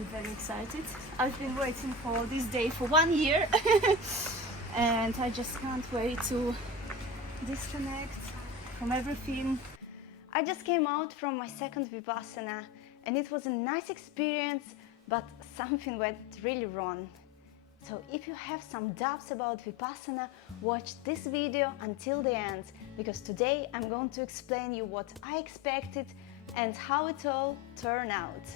I'm very excited. I've been waiting for this day for 1 year and I just can't wait to disconnect from everything. I just came out from my second Vipassana and it was a nice experience, but something went really wrong. So if you have some doubts about Vipassana, watch this video until the end, because today I'm going to explain you what I expected and how it all turned out.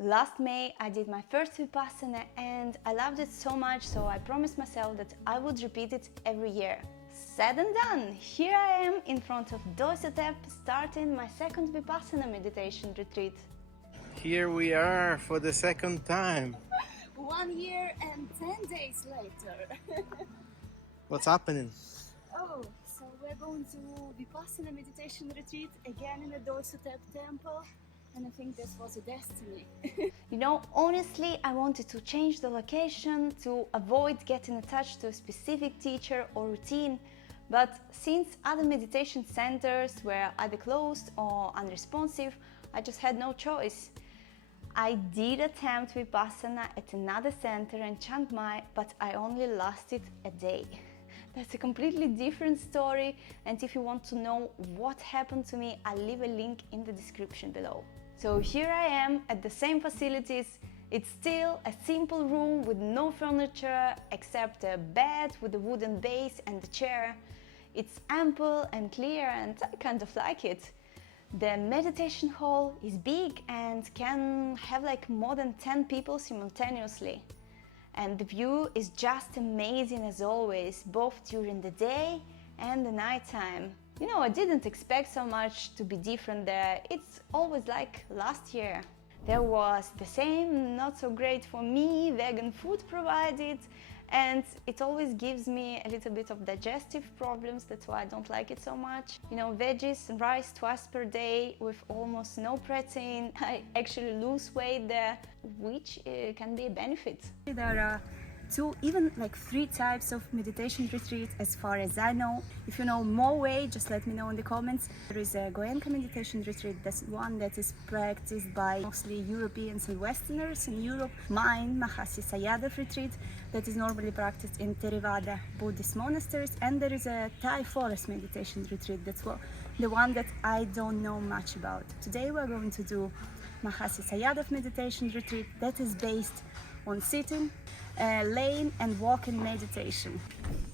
Last May I did my first Vipassana and I loved it so much, so I promised myself that I would repeat it every year. Said and done! Here I am in front of Doisotep, starting my second Vipassana meditation retreat. Here we are for the second time. 1 year and 10 days later. What's happening? Oh, so we're going to Vipassana meditation retreat again in the Doisotep temple. And I think this was a destiny. You know, honestly, I wanted to change the location to avoid getting attached to a specific teacher or routine. But since other meditation centers were either closed or unresponsive, I just had no choice. I did attempt Vipassana at another center in Chiang Mai, but I only lasted a day. That's a completely different story, and if you want to know what happened to me, I'll leave a link in the description below. So here I am at the same facilities. It's still a simple room with no furniture except a bed with a wooden base and a chair. It's ample and clear and I kind of like it. The meditation hall is big and can have like more than 10 people simultaneously. And the view is just amazing as always, both during the day and the nighttime. You know, I didn't expect so much to be different there. It's always like last year. There was the same, not so great for me, vegan food provided, and it always gives me a little bit of digestive problems. That's why I don't like it so much. You know, veggies and rice twice per day with almost no protein. I actually lose weight there, which can be a benefit. There are 2, even like 3 types of meditation retreats as far as I know. If you know more way, just let me know in the comments. There is a Goenka meditation retreat. That's one that is practiced by mostly Europeans and Westerners in Europe. Mine, Mahasi Sayadaw retreat, that is normally practiced in Theravada Buddhist monasteries. And there is a Thai forest meditation retreat. That's the one that I don't know much about. Today we're going to do Mahasi Sayadaw meditation retreat that is based on sitting, laying and walking meditation.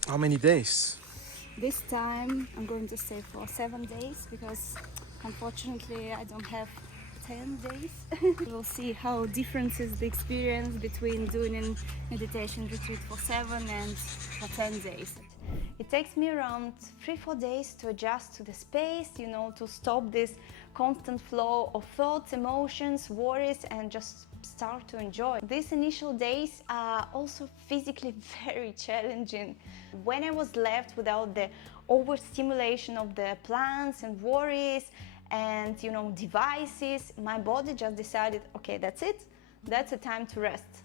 How many days? This time I'm going to stay for 7 days because unfortunately I don't have 10 days. We'll see how different is the experience between doing a meditation retreat for 7 and for 10 days. It takes me around 3-4 days to adjust to the space, you know, to stop this constant flow of thoughts, emotions, worries, and just start to enjoy. These initial days are also physically very challenging. When I was left without the overstimulation of the plans and worries and, you know, devices, my body just decided, okay, that's it, that's a time to rest.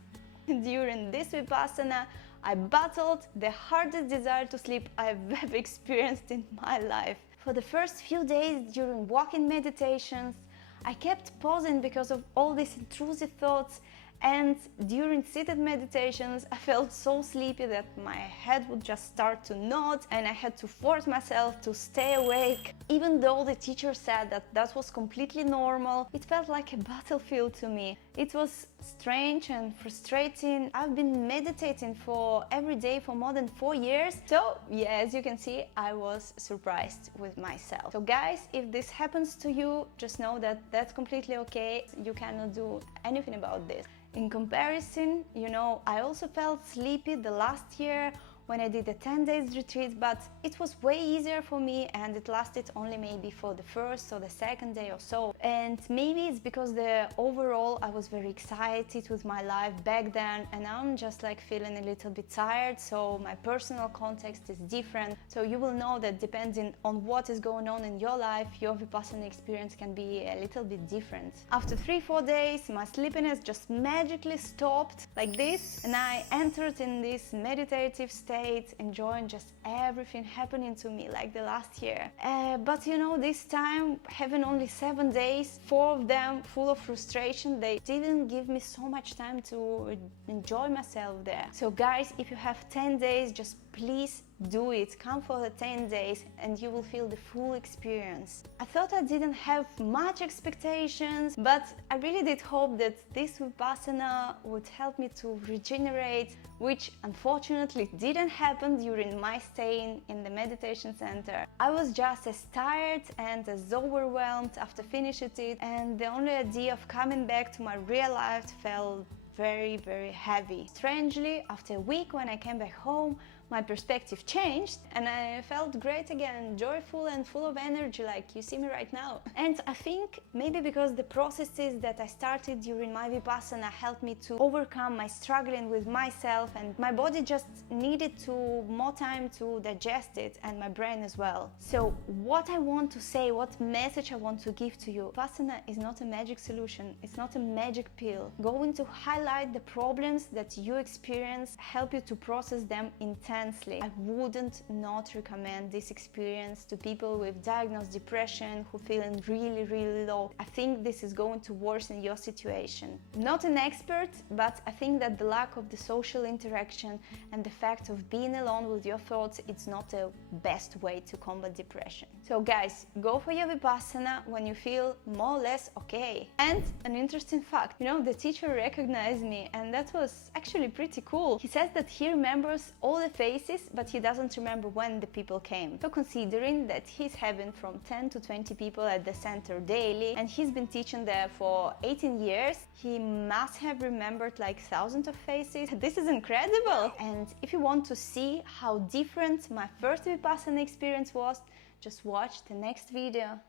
During this Vipassana, I battled the hardest desire to sleep I've ever experienced in my life. For the first few days during walking meditations, I kept pausing because of all these intrusive thoughts, and during seated meditations I felt so sleepy that my head would just start to nod and I had to force myself to stay awake. Even though the teacher said that that was completely normal, it felt like a battlefield to me. It was strange and frustrating. I've been meditating every day for more than 4 years. So yeah, as you can see, I was surprised with myself. So guys, if this happens to you, just know that that's completely okay. You cannot do anything about this. In comparison, you know, I also felt sleepy the last year when I did a 10 days retreat, but it was way easier for me and it lasted only maybe for the first or the second day or so. And maybe it's because overall I was very excited with my life back then, and now I'm just like feeling a little bit tired, so my personal context is different. So you will know that depending on what is going on in your life, your Vipassana experience can be a little bit different. After 3-4 days, my sleepiness just magically stopped like this, and I entered in this meditative state state, enjoying just everything happening to me like the last year. But you know, this time, having only 7 days, 4 of them full of frustration, they didn't give me so much time to enjoy myself there. So guys, if you have 10 days, just please do it. Come for the 10 days and you will feel the full experience. I thought I didn't have much expectations, but I really did hope that this Vipassana would help me to regenerate, which unfortunately didn't happen during my stay in the meditation center. I was just as tired and as overwhelmed after finishing it, and the only idea of coming back to my real life felt very heavy. Strangely, after a week when I came back home, my perspective changed and I felt great again, joyful and full of energy like you see me right now. And I think maybe because the processes that I started during my Vipassana helped me to overcome my struggling with myself, and my body just needed more time to digest it, and my brain as well. So what I want to say, what message I want to give to you: Vipassana is not a magic solution, it's not a magic pill. Going to highlight the problems that you experience, help you to process them intensely. I wouldn't not recommend this experience to people with diagnosed depression who feeling really low. I think this is going to worsen your situation. Not an expert, but I think that the lack of the social interaction and the fact of being alone with your thoughts, it's not a best way to combat depression. So guys, go for your Vipassana when you feel more or less okay. And an interesting fact, you know, the teacher recognized me, and that was actually pretty cool. He says that he remembers all the faces, but he doesn't remember when the people came. So considering that he's having from 10 to 20 people at the center daily, and he's been teaching there for 18 years, he must have remembered like thousands of faces. This is incredible! And if you want to see how different my first Vipassana experience was, just watch the next video.